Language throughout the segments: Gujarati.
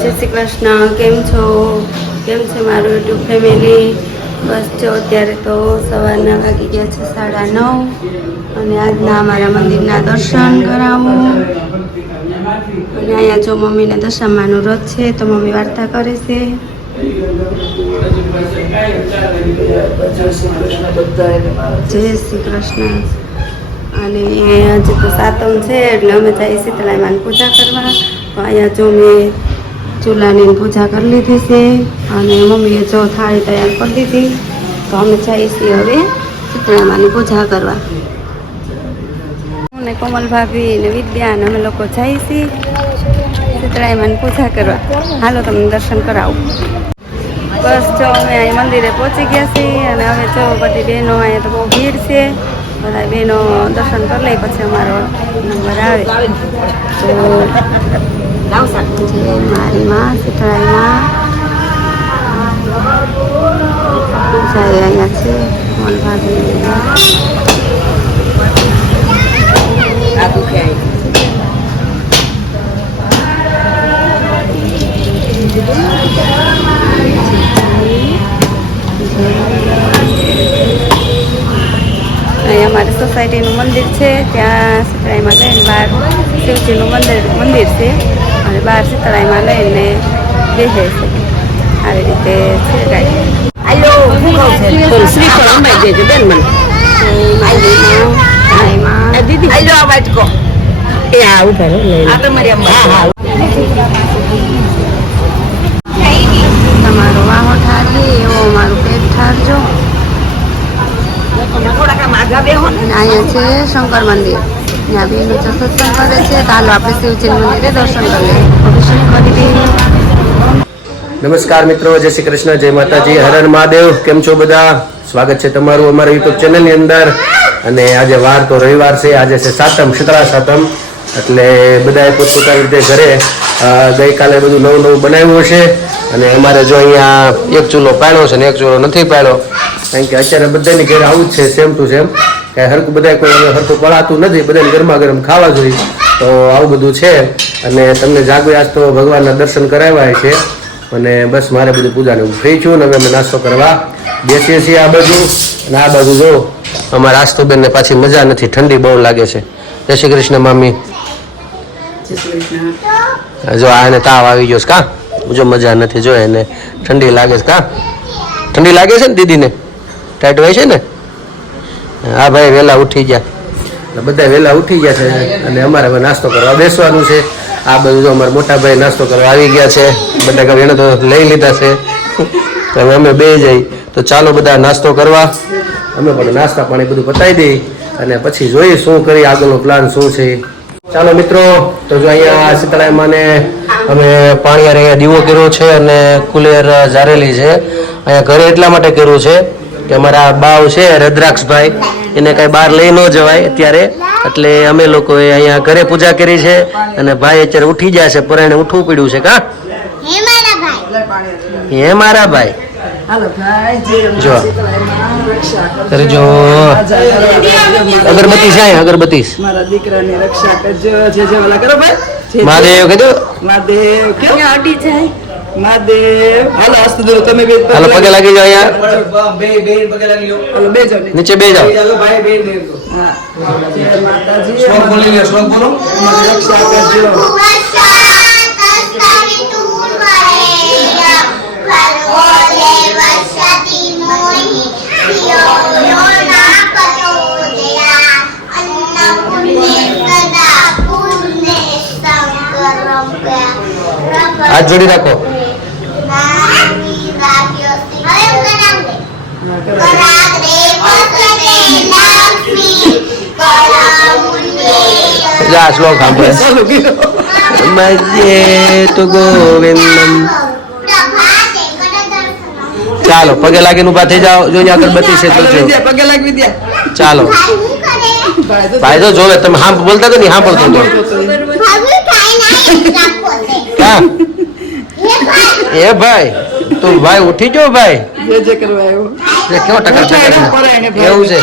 જય શ્રી કૃષ્ણ. કેમ છો? કેમ છે મારું યુટ્યુબ ફેમિલી? બસ જો અત્યારે તો સવારના વાગી ગયા છે 9:30 અને આજના અમારા મંદિરના દર્શન કરાવું. અને અહીંયા જો મમ્મીને દશામાનું વ્રત છે તો મમ્મી વાર્તા કરે છે. જય શ્રી કૃષ્ણ. અને આજે તો સાતમ છે એટલે અમે જઈએ શીતળામાની પૂજા કરવા. તો અહીંયા જો મેં ચૂલાની પૂજા કરી લીધી છે અને મમ્મીએ જો થાળી તૈયાર કરી દીધી. તો અમે જઈએ છીએ હવે શીતળામાની પૂજા કરવા. અને કોમલ ભાભી ને વિદ્યા ને અમે લોકો જઈએ છીએ શીતળામાની પૂજા કરવા. હાલો તમને દર્શન કરાવું. બસ જો અમે અહીં મંદિરે પહોંચી ગયા છીએ અને હવે જો બધી બહેનો અહીંયા તો બહુ ભીડ છે. બધા બહેનો દર્શન કરી લઈ પછી અમારો નંબર આવે. તો મારી માં શીતળાઈમાં અહીંયા છે કોમલ ભાભી. અહીં અમારી સોસાયટીનું મંદિર છે ત્યાં શીતળાઈમાં લઈને બહાર શિવજીનું મંદિર છે અને બહાર શીતળાઈમાં લઈને બેસે છે. આવી રીતે છે કાંઈ. તમારો વાહો ઠારજે એવો અમારું પેટ ઠારજો. અહીંયા છે શંકર મંદિર, ત્યાં બેનો સત્સંગ કરે છે. તો હાલો આપણે શિવજી મંદિરે દર્શન કરીએ. નમસ્કાર મિત્રો, જય શ્રી કૃષ્ણ, જય માતાજી, હર હર મહાદેવ. કેમ છો બધા? સ્વાગત છે તમારું અમારા યુટ્યુબ ચેનલની અંદર. અને આજે વાર તો રવિવાર છે, આજે છે સાતમ, શીતળા સાતમ. એટલે બધાએ પોતપોતાની રીતે ઘરે ગઈકાલે બધું નવું નવું બનાવ્યું હશે. અને અમારે જો અહીંયા એક ચૂલો પાડ્યો છે ને એક ચૂલો નથી પાડ્યો, કારણ કે અત્યારે બધાની ઘરે આવું જ છે, સેમ ટુ સેમ. કાંઈ હરખું બધા કોઈ હરખું પડાતું નથી, બધાને ગરમા ગરમ ખાવા જોઈએ. તો આવું બધું છે. અને તમને જાગવી આજ તો ભગવાનના દર્શન કરાવ્યા છે. અને બસ મારે બધી પૂજાને હું ફ્રી છું ને હવે અમે નાસ્તો કરવા બેસીએ છીએ આ બાજુ. અને આ બાજુ જો અમારા આસ્તુબેનને પાછી મજા નથી, ઠંડી બહુ લાગે છે. જય શ્રી કૃષ્ણ મામી. જો આ એને તાવ આવી ગયો છે કા? જો મજા નથી, જો એને ઠંડી લાગે છે કા? ઠંડી લાગે છે ને દીદીને? ટાઈટ હોય છે ને? હા ભાઈ વહેલા ઉઠી ગયા, બધા વહેલા ઉઠી ગયા છે. અને અમારે હવે નાસ્તો કરવા બેસવાનું છે. આ બધું જો અમારા મોટા ભાઈ નાસ્તો કરવા આવી ગયા છે. બધા એને તો લઈ લીધા છે. તો હવે અમે બે જઈ. તો ચાલો બધા નાસ્તો કરવા. અમે પણ નાસ્તા પાણી બધું પતાવી દઈએ અને પછી જોઈએ શું કરી, આગળનો પ્લાન શું છે. ચાલો મિત્રો, તો જો અહીંયા શીતળાઈમાને અમે પાણીયારે અહીંયા દીવો કર્યો છે અને કુલેર જારેલી છે. અહીંયા ઘરે એટલા માટે કર્યું છે કે અમારા બાવ છે રદ્રાક્ષભાઈ, એને કાંઈ બહાર લઈ ન જવાય અત્યારે, એટલે અમે લોકોએ અહીંયા ઘરે પૂજા કરી છે. અને ભાઈ અત્યારે ઉઠી ગયા છે, પર એને ઉઠવું પડ્યું છે કા? હે મારા ભાઈ, જો કરજો અગરબત્તી છે, અગરબત્તી મારા દીકરાની રક્ષા કરજો. જે વાલા કરો ભાઈ. મહાદેવ કીધું, મહાદેવ કેમ અડી જાય મહાદેવ. હાલો અસ્તુ દો, તમે બે હાલો પગે લાગી જાઓ. અહીંયા બે પગે લાગી લો. હાલો બે જાઓ, નીચે બે જાઓ. ભાઈ બે ને તો હા. જય માતાજી. શ્લોક બોલી લે, શ્લોક બોલો. મારી રક્ષા કરજો. હાથ જોડી રાખો. શ્લોક સાંભળે તો ગોવિંદમ. ચાલો પગે લાગીને ઉભા થઈ જાઓ. જો અગરબત્તી છે તો પગે લાગી દે. ચાલો ભાઈ તો જોવે, તમે હા બોલતા તો નહીં, હા બોલતો એ ભાઈ તું ભાઈ ઉઠી જો ભાઈ. જે કરવા આવ્યો કેવો ટકર ટકર એવું છે,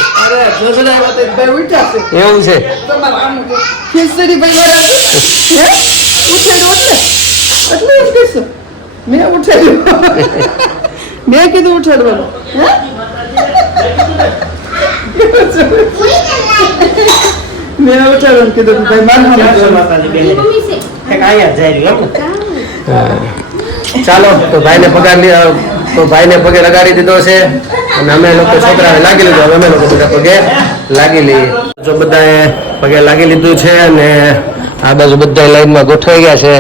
એવું છે. એટલે એમ કહેશો મેં ઉઠાડ્યું મેં કીધું ઉઠાડવાનું મેં ઉઠાડવાનું કીધું ભાઈ ચાલો તો ભાઈને પગે લગાડી દીધો છે અને અમે લોકો છોકરાને લાગી લીધો હવે અમે લોકો બધા પગે લાગી લઈએ જો બધાએ પગે લાગી લીધું છે અને આ બાજુ બધા લાઈનમાં ગોઠવાઈ ગયા છે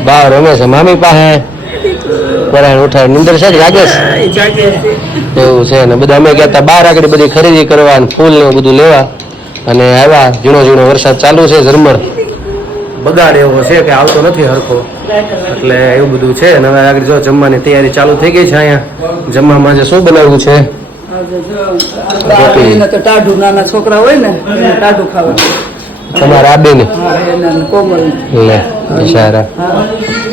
બહાર રમે છે મામી પાસે પરાણ ઉઠાય નિંદર છે લાગે છે એવું છે ને બધા અમે ગયા હતા બહાર આગળ બધી ખરીદી કરવા અને ફૂલ ને બધું લેવા અને આવ્યા ઝીણો વરસાદ ચાલુ છે ઝરમર બગાડ એવો છે કે આવતો નથી હરખો એટલે એવું બધું છે અને હવે આગળ જો જમવાની તૈયારી ચાલુ થઈ ગઈ છે અહીંયા જમવામાં જે શું બનાવ્યું છે એને તો ટાઢું નાના છોકરા હોય ને એને ટાઢું ખાવાનું તમારા આ બેને હા એના કોમલ લે બિચારા હા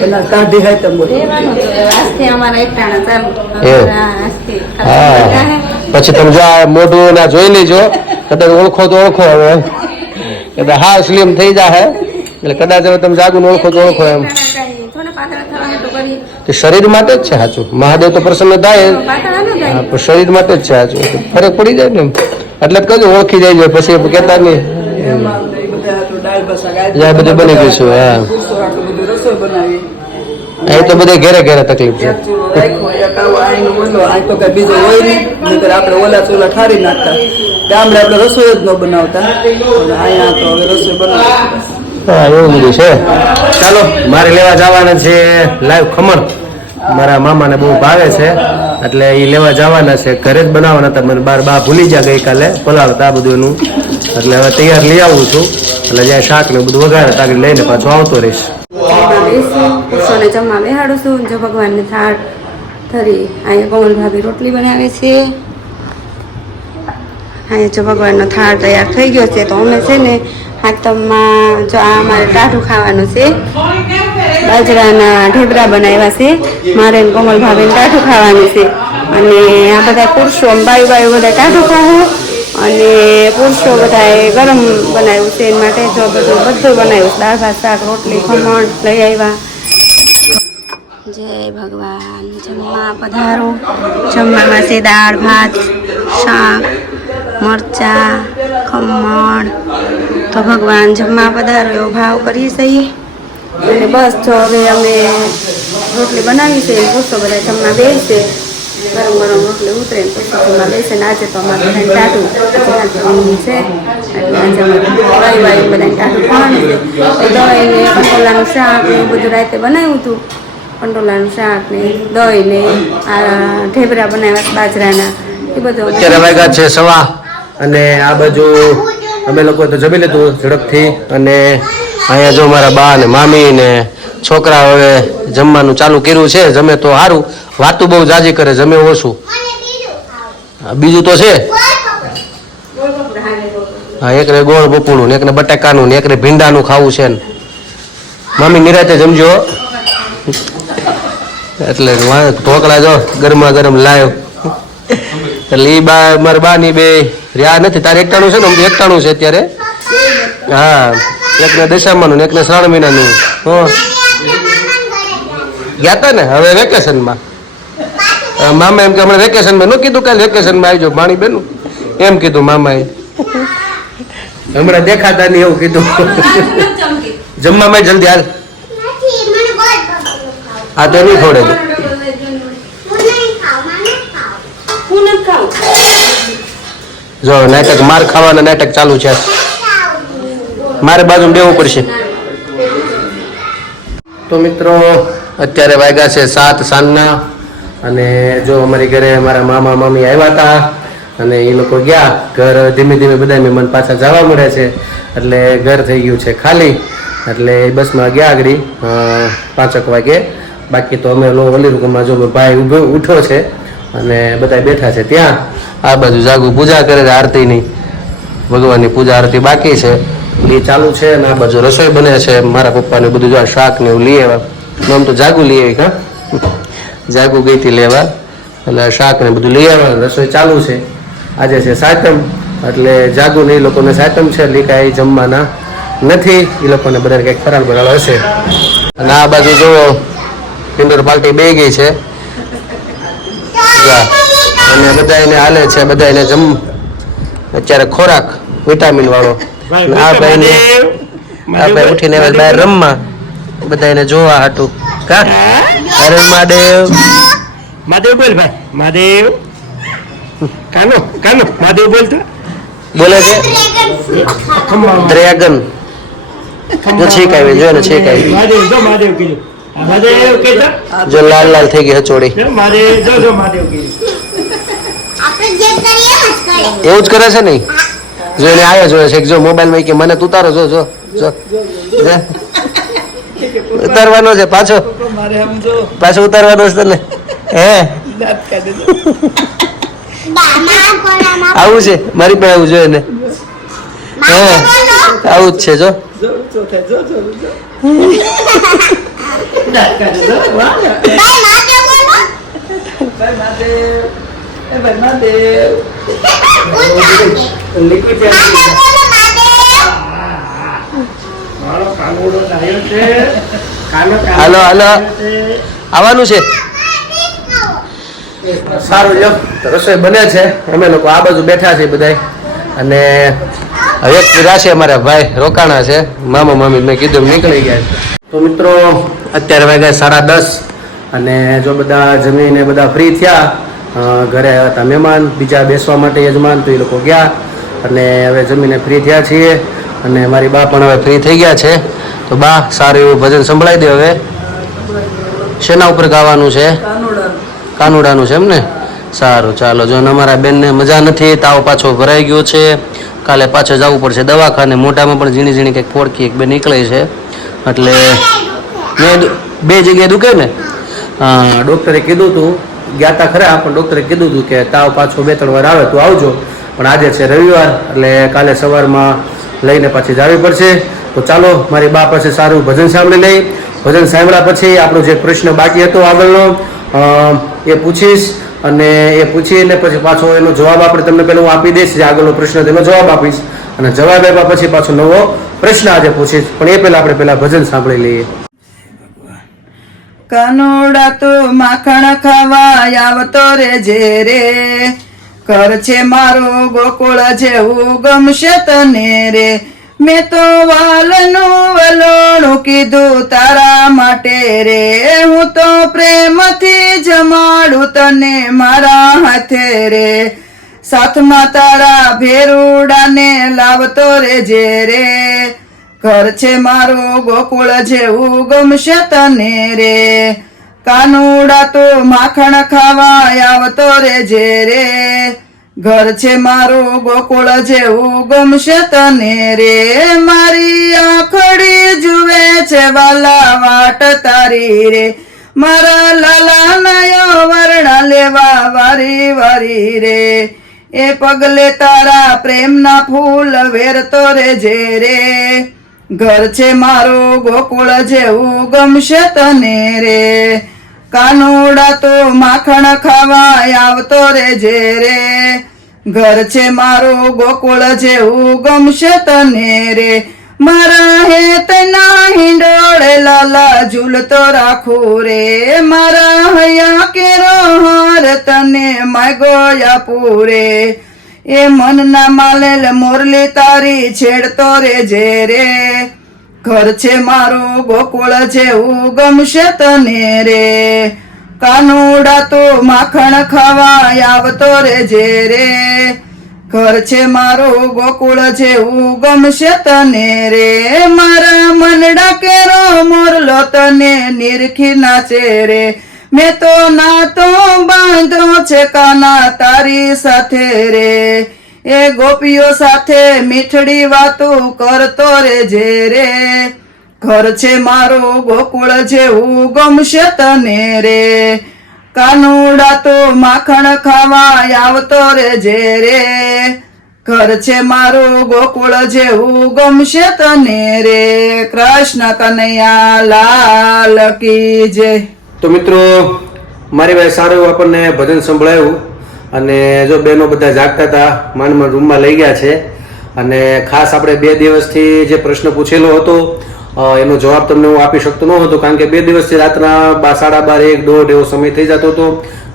એના ટાઢી hay તમ બોલ આજથી અમારા એકટાણા ચાલુ એવું? આજથી હા પછી તમે જો આ મોઢું ના જોઈ લેજો કદાચ ઓળખો તો ઓળખો હવે કદાચ હા સ્લીમ થઈ જાય એટલે કદાચ હવે તમે જાગું ઓળખો તો ઓળખો એમ થોડા પાતળા થવાનું તો કરી કે શરીર માટે જ છે સાચું મહાદેવ તો પ્રસન્ન થાય પાતળા ન થાય હા, પણ શરીર માટે જ છે સાચું ફરક પડી જાય ને એમ એટલે જ કહ્યું ઓળખી જાય છે પછી કહેતા નહીં એમાં એ બધા તો દાળ ભાસા ગાય યા બધું બની ગયું છે હા પૂછો આટલું બધું રસોઈ બનાવી એ તો બધે ઘેરે તકલીફ છે એક ચૂલો રાખ્યો એક આવો આઈનો બોલો આ તો કઈ બીજો હોય નહીં નહીંતર આપણે ઓલા ચૂલા ઠારી નાખતા ગામડે આપણે રસોઈ જ ન બનાવતા અને અહીંયા તો હવે રસોઈ બનાવતા હા એવું બધું છે ચાલો મારે લેવા જવાના છે લાઈવ ખમણ મારા મામાને બહુ ભાવે છે એટલે એ લેવા જવાના છે ઘરે જ બનાવવાના હતા મને બા ભૂલી ગયા ગઈકાલે પલાળતા આ બધું એનું એટલે હવે તૈયાર લઈ આવું છું એટલે જ્યાં શાક ને બધું વઘારે આગળ લઈને પાછો આવતો રહીશ એમાં બેસું પુરુષોને જમવા બેહાડું છું જો ભગવાનને થાળ ધરી અહીંયા કોમલ ભાભી રોટલી બનાવે છે અહીંયા જો ભગવાનનો થાળ તૈયાર થઈ ગયો છે તો અમે છે ને હાથમાં જો આ અમારે ટાઢું ખાવાનું છે બાજરાના ઢેબરા બનાવ્યા છે મારે ને કોમલ ભાભીને ટાઢું ખાવાનું છે અને આ બધા પુરુષો બાયું બધા ટાઢું ખાવું અને પુરુષો બધાએ ગરમ બનાવ્યું છે એના માટે જો બધું બનાવ્યું છે દાળ ભાત શાક રોટલી ખમણ લઈ આવ્યા જય ભગવાન જમવા પધારો જમવામાં છે દાળ ભાત શાક મરચાં ખમણ તો ભગવાન જમવા પધારો એવો ભાવ કરીએ છીએ અને બસ જો હવે અમે રોટલી બનાવી છે પુરુષો બધા જમવા બેસશે ગરમ રોટલી ઉતરે ને પુરુષો જમવા બેસે ને આજે તો અમારે બધાને ટાઢું છે એટલે આજે અમારે વાઈ બધાને ટાઢું ખાવાનું છે તો દહીં ને કંટોલાનું શાક ને એવું બધું રાતે બનાવ્યું હતું કંટોલાનું શાક ને દહીં ને આ ઢેબરા બનાવ્યા બાજરાના એ બધું અત્યારે વાગ્યા છે સવા અને આ બાજુ અમે લોકો તો જમી લીધું ઝડપથી અને અહીંયા જો મારા બા ને મામી ને છોકરા હવે જમવાનું ચાલુ કર્યું છે જમે તો સારું વાતું બહુ જાજી કરે જમે ઓછું બીજું તો છે હા એકને ગોળ બપોળું ને એકને બટાકાનું ને એકને ભીંડાનું ખાવું છે ને મામી નિરાતે જમજો એટલે ઢોકળા જો ગરમા ગરમ લાવ્યો એટલે એ બા મારા બા ની બે રહ્યા નથી તારે એકટાણું છે ને એકટાણું છે અત્યારે હા એકને દશામાનું ને એકને શ્રાવણ મહિનાનું ગયા હતા ને હવે વેકેશનમાં મામા એમ કે હમણાં વેકેશનમાં ન કીધું કાલે વેકેશનમાં આવજો માણી બેનું એમ કીધું મામાએ હમણાં દેખાતા નહીં એવું કીધું જમવામાં જલ્દી હાલ આ તો નહીં ખવડે જો નાટક માર ખાવાના નાટક ચાલુ છે મારે બાજુ બેવું પડશે તો મિત્રો અત્યારે વાગ્યા છે 7 સાંજના અને જો અમારી ઘરે અમારા મામા મામી આવ્યા હતા અને એ લોકો ગયા ઘર ધીમે ધીમે બધા મહેમાન પાછા જવા મળે છે એટલે ઘર થઈ ગયું છે ખાલી એટલે બસમાં ગયા આગળ 5 વાગે બાકી તો અમે ઓલી રૂમમાં જો ભાઈ ઉઠો છે અને બધા બેઠા છે ત્યાં આ બાજુ જાગુ પૂજા કરે છે આરતીની ભગવાનની પૂજા આરતી બાકી છે એ ચાલુ છે અને આ બાજુ રસોઈ બને છે મારા પપ્પાને બધું જો શાક ને એવું લઈ આવ્યા આમ તો જાગુ લઈ આવી હા જાગુ ગઈ હતી લેવા એટલે શાક ને બધું લઈ આવ્યા રસોઈ ચાલુ છે આજે છે સાતમ એટલે જાગુ ને એ લોકોને સાતમ છે એટલે કાંઈ જમવાના નથી એ લોકોને બધાને કંઈક ફરાળ બરાળ હશે અને આ બાજુ જુઓ પિંડોર પાર્ટી બે ગઈ છે અને બધા એને હાલે છે, બધા એને અત્યારે ખોરાક વિટામિન વાળો. આ ભાઈ ઉઠીને આવે બહાર રમવા, બધા એને જોવા હાટું. કા અરે મહાદેવ મહાદેવ બોલ ભાઈ, મહાદેવ. કાનો કાનો મહાદેવ બોલતો બોલે છે ડ્રેગન. જો છીક આવી, જો ને છીક આવી, મહાદેવ જો મહાદેવ કીધું, મહાદેવ કીધું, જો લાલ લાલ થઈ ગઈ હચોડી. મહાદેવ જો મહાદેવ કીધું. એવું જ કરે છે ને, જો એને આવ્યો જોયો છે જો મોબાઈલ માં કે મને તું તારો જો જો જો ઉતારવાનો છે પાછો, પાછો ઉતારવાનો છે તને. હે આવું છે મારી પાસે આવું જોઈએ ને. હે આવું જ છે જો. મારો કાનુડો લાયો છે, હાલો હાલો આવવાનું છે. સારું લ્યો, તો રસોઈ બને છે, અમે લોકો આ બાજુ બેઠા છે બધા. અને હવે એક રાશિ અમારા ભાઈ રોકાણા છે, મામા મામી મેં કીધું નીકળી ગયા છે. તો મિત્રો અત્યારે વાગ્યા 10:30 અને જો બધા જમીને બધા ફ્રી થયા. ઘરે આવ્યા હતા મહેમાન બીજા બેસવા માટે યજમાન, તો એ લોકો ગયા અને હવે જમીને ફ્રી થયા છીએ. અને મારી બા પણ હવે ફ્રી થઈ ગયા છે. તો બા સારું એવું ભજન સંભળાવી દે. હવે શેના ઉપર ગાવાનું છે? કાનુડાનું છે એમ ને? સારું ચાલો. જો અમારા બેનને મજા નથી, તાવ પાછો ભરાઈ ગયો છે, કાલે પાછો જવું પડશે દવાખાને. મોઢામાં પણ ઝીણી ઝીણી કંઈક ફોડકી એક બે નીકળે છે, એટલે મેં 2 જગ્યાએ દુખે ને. ડૉક્ટરે કીધું હતું, ગયા તા ખરા, પણ ડૉક્ટરે કીધું હતું કે તાવ પાછો 2-3 વાર આવે તો આવજો. પણ આજે છે રવિવાર, એટલે કાલે સવારમાં લઈને પાછી જવી પડશે. તો ચાલો મારી બા પાસે સારું ભજન સાંભળી લઈ. ભજન સાંભળ્યા પછી આપણો જે પ્રશ્ન બાકી હતો આગળનો એ પૂછીશ, અને એ પૂછીને પછી પાછો એનો જવાબ આપણે તમને પહેલાં હું આપી દઈશ. જે આગળનો પ્રશ્ન તેનો જવાબ આપીશ, અને જવાબ આપ્યા પછી પાછો નવો પ્રશ્ન આજે પૂછીશ. પણ એ પહેલાં આપણે પહેલાં ભજન સાંભળી લઈએ. કાનુડા તો માખણ ખાવા આવતો રે જે રે, ઘર છે મારો ગોકુળ જેવું ગમશે તને રે. મેં તો વાલનું વલોણું કીધું તારા માટે રે, હું તો પ્રેમથી જમાડું તને મારા હાથે રે. સાથમાં તારા ભેરુડાને લાવતો રે જે રે, ઘર છે મારો ગોકુળ જેવું ગમશે તને રે. કાનુડા તો માખણ ખાવા આવતો રે જે રે, ઘર છે મારો ગોકુળ જેવું ગમશે તને રે. મારી આંખડી જુએ છે વાલા વાટ તારી રે, મારા લાલા નયો વર્ણા લેવા વારી વારી રે. એ પગલે તારા પ્રેમના ફૂલ વેરતો રે જે રે, ઘર છે મારો ગોકુળ જેવું ગમશે તને રે. કાનુડા તો માખણ ખાવા આવતો રે જે રે, ઘર છે મારો ગોકુળ જેવું ગમશે તને રે. મારા હેતના હિંડોળે લાલા ઝૂલતો રાખું રે, મારા હૈયા કેરો હાર તને માગો આપું રે. એ મનના માલેલ મોરલી તારી છેડતો રે જે રે, ઘર છે મારો ગોકુળ જેવું ગમશે તને રે. કાનુડા તો માખણ ખાવા આવતો રે જે રે, ઘર છે મારો ગોકુળ જેવું ગમશે તને રે. મારા મનડા કેરો મોરલો તને નિરખી નાચે રે, મેં તો નાતો બાંધો છે કાના તારી સાથે રે. એ ગોપીઓ સાથે મીઠડી વાતો કરતો રે જે રે, ઘર છે મારો ગોકુળ જેવું ગમશે તને રે. કાનુડા તો માખણ ખાવા આવતો રે જે રે, ઘર છે મારો ગોકુળ જેવું ગમશે તને રે. કૃષ્ણ કનૈયા લાલ કી જય. તો મિત્રો મારી ભાઈ સારું એવું આપણને ભજન સંભળાયું. અને જો બહેનો બધા જાગતા હતા, માંડમાં રૂમમાં લઈ ગયા છે. અને ખાસ આપણે 2 દિવસથી જે પ્રશ્ન પૂછેલો હતો એનો જવાબ તમને હું આપી શકતો ન હતો, કારણ કે 2 દિવસથી રાતના 12:30, 1, 1:30 એવો સમય થઈ જતો હતો.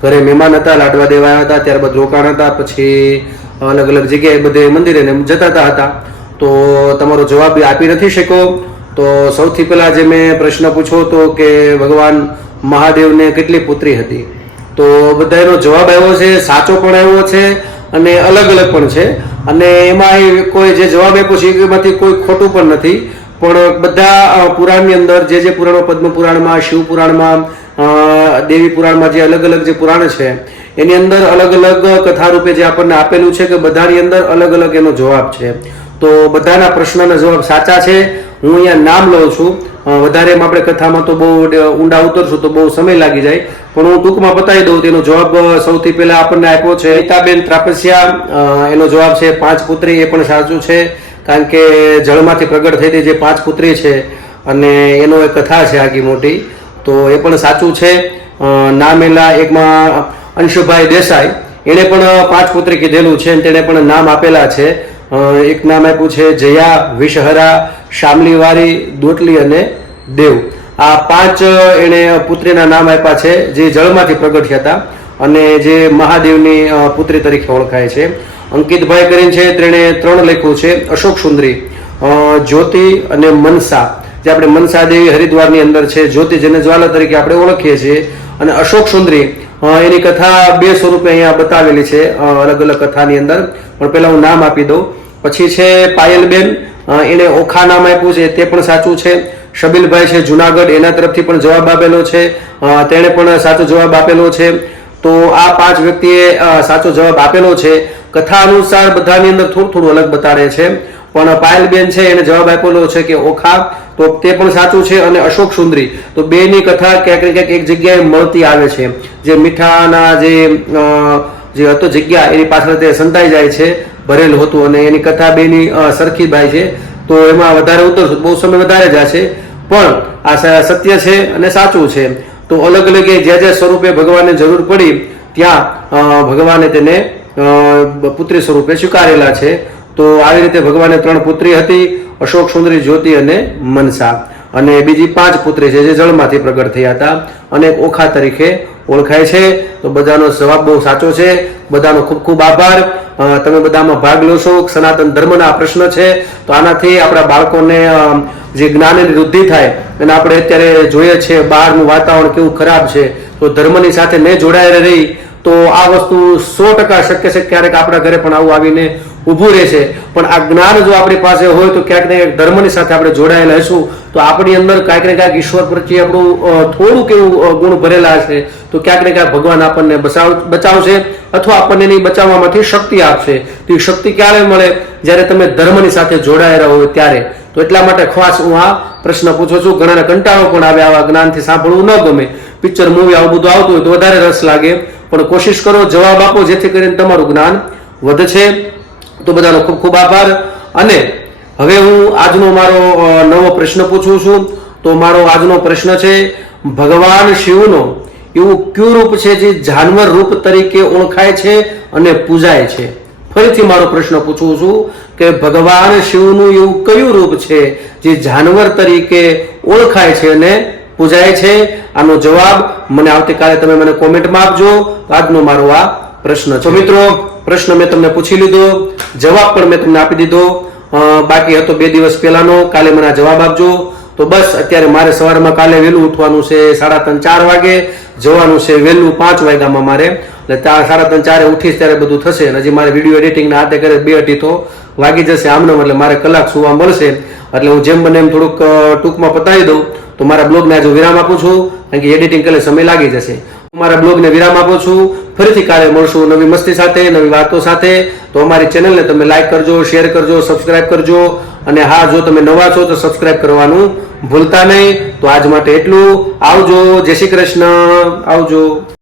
ઘરે મહેમાન હતા, લાડવા દેવા આવ્યા હતા, ત્યારબાદ રોકાણ હતા, પછી અલગ અલગ જગ્યાએ બધે મંદિરે જતા હતા, તો તમારો જવાબ આપી નથી શક્યો. તો સૌથી પહેલા જે મેં પ્રશ્ન પૂછ્યો હતો કે ભગવાન મહાદેવને કેટલી પુત્રી હતી, તો બધાનો જવાબ આવ્યો છે, સાચો પણ આવ્યો છે અને અલગ અલગ પણ છે. અને એમાં કોઈ જે જવાબ આપ્યો છે એમાંથી કોઈ ખોટું પણ નથી, પણ બધા પુરાણની અંદર જે પુરાણો, પદ્મ પુરાણમાં, શિવ પુરાણમાં, દેવી પુરાણમાં જે અલગ અલગ જે પુરાણ છે એની અંદર અલગ અલગ કથા રૂપે જે આપણને આપેલું છે કે બધાની અંદર અલગ અલગ એનો જવાબ છે. તો બધાના પ્રશ્નના જવાબ સાચા છે. હું અહીંયા નામ લઉં છું, વધારે આપણે કથામાં તો બહુ ઊંડા ઉતરશું તો બહુ સમય લાગી જાય, પણ હું ટૂંકમાં બતાવી દઉં. તેનો જવાબ સૌથી પહેલા આપણને આપ્યો છે નીતાબેન ત્રાપસિયા. એનો જવાબ છે 5 પુત્રી. એ પણ સાચું છે, કારણ કે જળમાંથી પ્રગટ થઈ હતી જે 5 પુત્રી છે અને એનો એક કથા છે આખી મોટી, તો એ પણ સાચું છે. નામેલા એકમાં અંશુભાઈ દેસાઈ, એણે પણ 5 પુત્રી કીધેલું છે અને તેણે પણ નામ આપેલા છે. એક નામ આપ્યું છે જયા, વિષહરા, શામલીવારી, દોટલી અને દેવ. આ 5 એણે પુત્રીના નામ આપ્યા છે જે જળમાંથી પ્રગટ થયા હતા અને જે મહાદેવની પુત્રી તરીકે ઓળખાય છે. અંકિતભાઈ કરીને છે, તેણે 3 લખ્યું છે અશોક સુંદરી, જ્યોતિ અને મનસા. જે આપણે મનસા દેવી હરિદ્વારની અંદર છે, જ્યોતિ જેને જ્વાલા તરીકે આપણે ઓળખીએ છીએ, અને અશોક સુંદરી એની કથા 2 સ્વરૂપે અહીંયા બતાવેલી છે અલગ અલગ કથાની અંદર. પણ પહેલા હું નામ આપી દઉં. પછી છે પાયલબેન, એને ઓખા નામ આપ્યું છે, તે પણ સાચું છે. શબીલભાઈ છે જુનાગઢ, એના તરફથી પણ જવાબ આપેલો છે, તેણે પણ સાચો જવાબ આપેલો છે. તો આ 5 વ્યક્તિએ સાચો જવાબ આપેલો છે. કથા અનુસાર બધાની અંદર થોડું થોડું અલગ બતાડે છે, પણ પાયલબેન છે એને જવાબ આપેલો છે કે ઓખા, તો તે પણ સાચું છે. અને અશોક સુંદરી, તો બેની કથા ક્યાંક ને ક્યાંક એક જગ્યાએ મળતી આવે છે. જે મીઠાના જે હતો જગ્યા એની પાછળ તે સંતાઈ જાય છે, ભરેલું હતું, અને એની કથા બેની સરખી ભાઈ છે. તો એમાં વધારે ઉતરશું બહુ સમય વધારે જશે, પણ આ સત્ય છે અને સાચું છે. તો અલગ અલગ જે સ્વરૂપે ભગવાનને જરૂર પડી ત્યાં ભગવાને તેને પુત્રી સ્વરૂપે સ્વીકારેલા છે. તો આવી રીતે ભગવાને 3 પુત્રી હતી, અશોક સુંદરી, જ્યોતિ અને મનસા, અને બીજી 5 પુત્રી છે જે જળમાંથી પ્રગટ થયા હતા અને ઓખા તરીકે ઓળખાય છે. તો બધાનો જવાબ બહુ સાચો છે. બધાનો ખૂબ ખૂબ આભાર. તમે બધામાં ભાગ લો છો. સનાતન ધર્મના પ્રશ્ન છે, તો આનાથી આપણા બાળકોને જે જ્ઞાનની વૃદ્ધિ થાય. અને આપણે અત્યારે જોઈએ છીએ બહારનું વાતાવરણ કેવું ખરાબ છે, તો ધર્મની સાથે નહીં જોડાયેલા રહી તો આ વસ્તુ 100% શક્ય છે ક્યારેક આપણા ઘરે પણ આવું આવીને ઊભું રહેશે. પણ આ જ્ઞાન જો આપણી પાસે હોય તો ક્યાંક ને ક્યાંક ધર્મની સાથે આપણે જોડાયેલા હશું તો આપણી અંદર ક્યાંક ને ક્યાંક ઈશ્વર પ્રત્યે આપણું થોડુંક એવું ગુણ ભરેલા હશે, તો ક્યાંક ને ક્યાંક ભગવાન આપણને બચાવશે અથવા આપણને એની બચાવવામાંથી શક્તિ આપશે. તો એ શક્તિ ક્યારે મળે? જ્યારે તમે ધર્મની સાથે જોડાયેલા હોય ત્યારે. તો એટલા માટે ખાસ હું આ પ્રશ્ન પૂછું છું. ઘણાને કંટાળો પણ આવે, આવા જ્ઞાનથી સાંભળવું ન ગમે, પિક્ચર મૂવી આવું બધું આવતું હોય તો વધારે રસ લાગે, પણ કોશિશ કરો જવાબ આપો જેથી કરીને તમારું જ્ઞાન વધશે. તો બધાનો ખૂબ ખૂબ આભાર. અને હવે હું આજનો મારો નવો પ્રશ્ન પૂછું છું. તો મારો આજનો પ્રશ્ન છે, ભગવાન શિવનો એવું કયું રૂપ છે જે જાનવર રૂપ તરીકે ઓળખાય છે અને પૂજાય છે? ફરીથી મારો પ્રશ્ન પૂછું છું કે ભગવાન શિવનું એવું કયું રૂપ છે જે જાનવર તરીકે ઓળખાય છે અને પૂજાય છે? આનો જવાબ મને આવતીકાલે તમે મને કોમેન્ટમાં આપજો. આજનો મારો આ પ્રશ્ન છે. મિત્રો, પ્રશ્ન મેં તમને પૂછી લીધો, જવાબ પણ મેં તમને આપી દીધો. બાકી હતો 2 દિવસ પહેલાનો. કાલે મને આ જવાબ આપજો. તો બસ અત્યારે મારે સવારમાં કાલે વહેલું ઉઠવાનું છે, 3:30 4 વાગે જવાનું છે, વહેલું 5 વાગ્યામાં મારે. એટલે 3:30 4 ઉઠીશ ત્યારે બધું થશે. હજી મારે વિડીયો એડિટિંગના હાથે કરે 2 તો વાગી જશે આમનો, એટલે મારે કલાક સુવા મળશે. એટલે હું જેમ બને એમ થોડુંક ટૂંકમાં પતાવી દઉં. તો મારા બ્લોગને આજે વિરામ આપું છું, કારણ કે એડિટિંગ કરે સમય લાગી જશે. મારા બ્લોગને વિરામ આપું છું. ફરીથી કાલે મળશું નવી મસ્તી સાથે, નવી વાતો સાથે. તો અમારી ચેનલને તમે લાઈક કરજો, શેર કરજો, સબસ્ક્રાઇબ કરજો. અને હા, જો તમે નવા છો તો સબસ્ક્રાઇબ કરવાનું ભૂલતા નહીં. તો આજ માટે એટલું. આવજો. જય શ્રી કૃષ્ણ. આવજો.